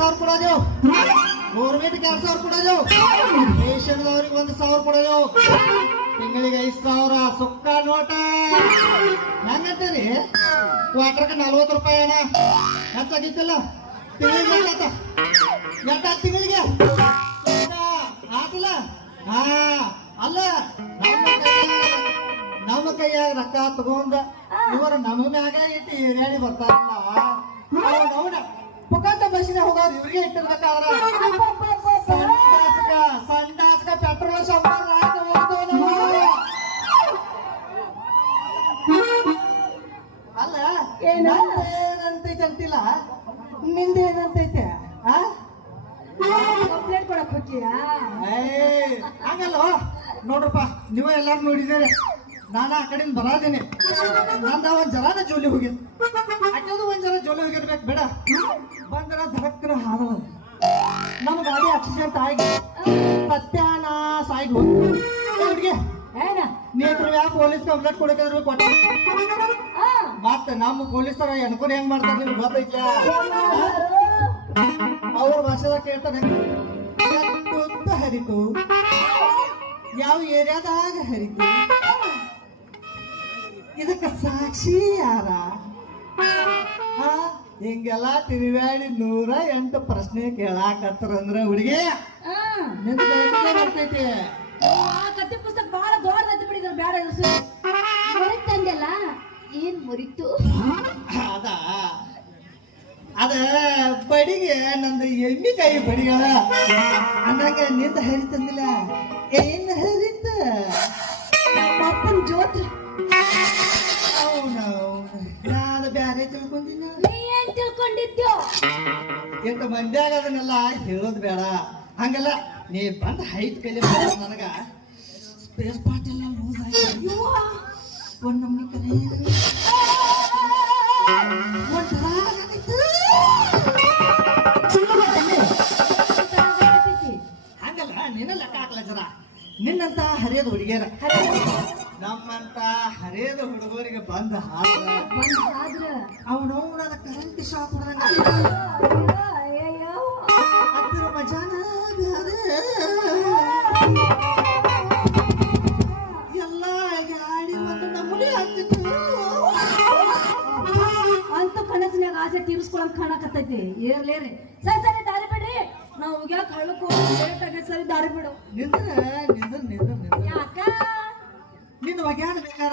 2,000 ಕೊಡೋದು, ಗೌರ್ಮೆಂಟ್ಗೆ 2,000 ಕೊಡೋದು, ರೇಷನ್ದವ್ರಿಗೆ 1,000 ಕೊಡೋದು, ತಿಂಗಳಿಗೆ 5,000 ಸುಕ್ಕ ನೋಟ. ಹೆಂಗಂತೀರಿ? ಕ್ವಾರ್ಟರ್ಗೆ 40 ರೂಪಾಯಿ ಅಣ್ಣ, ಹೆಚ್ಚಾಗಿತ್ತಲ್ಲ. ತಿಂಗಳಿಗೆ ಎಟ್ಟ ತಿಂಗಳಿಗೆ ಆತಲ್ಲ. ಹಾ ಅಲ್ಲ, ನಮ್ಮ ಕೈಯಾಗ ರೊಕ್ಕ ತಗೊಂಡ ಇವರು ನಮ್ಮ ಮ್ಯಾಗ ಇಟ್ಟು ಹಿರಿಯಾಡಿ ಬರ್ತಾರಲ್ಲ, ಅವನ ಪುಕ್ಕಂತ ಬಸ್ಸಿನ ಹೋಗೋರು ಇವ್ರಿಗೆ ಇಟ್ಟಿರ್ಬೇಕಾದ್ರ ಸಂಡಾಸ್ಕ ಪೆಟ್ರೋಲ್ ಶಂಬರ್ ಅಲ್ಲ. ಏನಂತೈತೆ ಅಂತಿಲ್ಲ, ನಿಂದೇನಂತೈತೆ? ಕಂಪ್ಲೇಂಟ್ ಕೊಡಕ್ ಹೋಗ್ತೀಯಾ? ಹಂಗಲ್ಲ ನೋಡ್ರಪ್ಪ, ನೀವೇ ಎಲ್ಲಾರು ನೋಡಿದ್ದೀರಿ. ನಾನು ಆ ಕಡೆಯಿಂದ ಬರಾದೇನೆ, ನಂದ ಒಂದ್ ಜರಾನ ಜೋಲಿ ಹೋಗಿದ್, ಅಕ್ಕದು ಒಂದ್ ಜರ ಜೋಲಿ ಹೋಗಿರ್ಬೇಕು. ಬೇಡ ಬಂದ್ರ ಧರಕ್ರ ಹಾದ ನಮ್ಮ ಗಾಡಿ ಆಕ್ಸಿಡೆಂಟ್ ಆಗಿ ಸತ್ಯಾನ ಸಾಯಿಗ್ ಹುಡುಗಿ ನೀರು ಯಾವ ಪೊಲೀಸ್ ಕಂಪ್ಲೇಂಟ್ ಕೊಡಕ್ಕಾದ್ರು ಕೊಟ್ಟ. ಮತ್ತೆ ನಮ್ಮ ಪೊಲೀಸರ ಎನ್ಕೊಂಡು ಹೆಂಗ್ ಮಾಡ್ತಾರೆ ನಿಮ್ಗೆ ಗೊತ್ತೈತ್ಲ? ಅವ್ರ ಭಾಷೆದಾಗ ಕೇಳ್ತಾರೆ, ಹರಿತು ಯಾವ ಏರಿಯಾದಾಗ ಹರಿತು, ಇದಕ್ಕ ಸಾಕ್ಷಿ ಯಾರ? ಹಿಂಗೆಲ್ಲ ತಿರುಗಾಡಿ 108 ಪ್ರಶ್ನೆ ಕೇಳಾಕತ್ತರಂದ್ರ ಹುಡುಗಿ ಬರ್ತೈತಿ. ಕತ್ತಿ ಪುಸ್ತಕ ಬಹಳ ದೊಡ್ಡದೈತಿ ಬಿಡಿದ್ರ ಬೇಡ ಮುರಿತಂದೆಲ್ಲ. ಏನ್ ಮುರಿತು? ಅದ ಬಡಿಗೆ ನಂದು ಎಮ್ಮಿ ಕೈ ಬಡಿಗಳ ಅಂದಂಗ ನಿಂದ ಹರಿತಂದಿಲ್ಲ. ಏನ್ ಹರಿತ? ಅಪ್ಪನ್ ಜೋತ್. ನಾನು ಬ್ಯಾರೆ ತಿಳ್ಕೊಂಡಿನ. ನೀ ಏನ್ ತಿಳ್ಕೊಂಡಿದ್ಯೋ? ಎಂಟು ಮಂದ್ಯಾಗ ಅದನ್ನೆಲ್ಲ ಹೇಳೋದ್ ಬೇಡ. ಹಂಗಲ್ಲ, ನೀ ಬಂದ ಹೈಟ್ ಕೈಲಿ ನನಗ ಸ್ಪೇಸ್ ಪಾರ್ಟ್ ಎಲ್ಲ ಲೂಸ್ ಆಯ್ತು. ಒಂದ್ ನಮ್ನಿ ಕರೆ ಹಂಗಲ್ಲ, ನಿನ್ನ ಲೆಕ್ಕ ಹಾಕ್ಲ ಜರ. ನಿನ್ನಂತ ಹರಿಯದ ಹುಡುಗಿಯರ ನಮ್ಮಂತ ಹರಿಯದ ಹುಡುಗರಿಗೆ ಬಂದ ಹಾದ್ರ ಅವನವನ ಕರೆಂಟ್ ಶಾಕ್ ಹೊಡೆದಂಗ ಅದ್ರ ಮಜಾನ ಬ್ಯಾರೆ. ಎಲ್ಲ ಗಾಡಿ ಒಂದು ನಮೂನೆ ಆಗ್ತಿತ್ತು. ಅಂತ ಕನಸಿನಾಗ ಆಸೆ ತೀರಿಸ್ಕೊಳಕ್ ಕಾಣಕತ್ತೈತಿ. ಇರ್ಲೇರಿ ಸರಿ ಸರಿ ದಾರಿ ಬಿಡ್ರಿ, ನಾವು ಹೋಗ್ಯಾಕ ಹಳ್ಳಕ್ಕೂ ಲೇಟ್ ಆಗೈತೆ. ಸರಿ ದಾರಿ ಬಿಡು. ಯಾಕ ನಿನ್ನ ವಗ್ಯಾನ ಬೇಕಾರ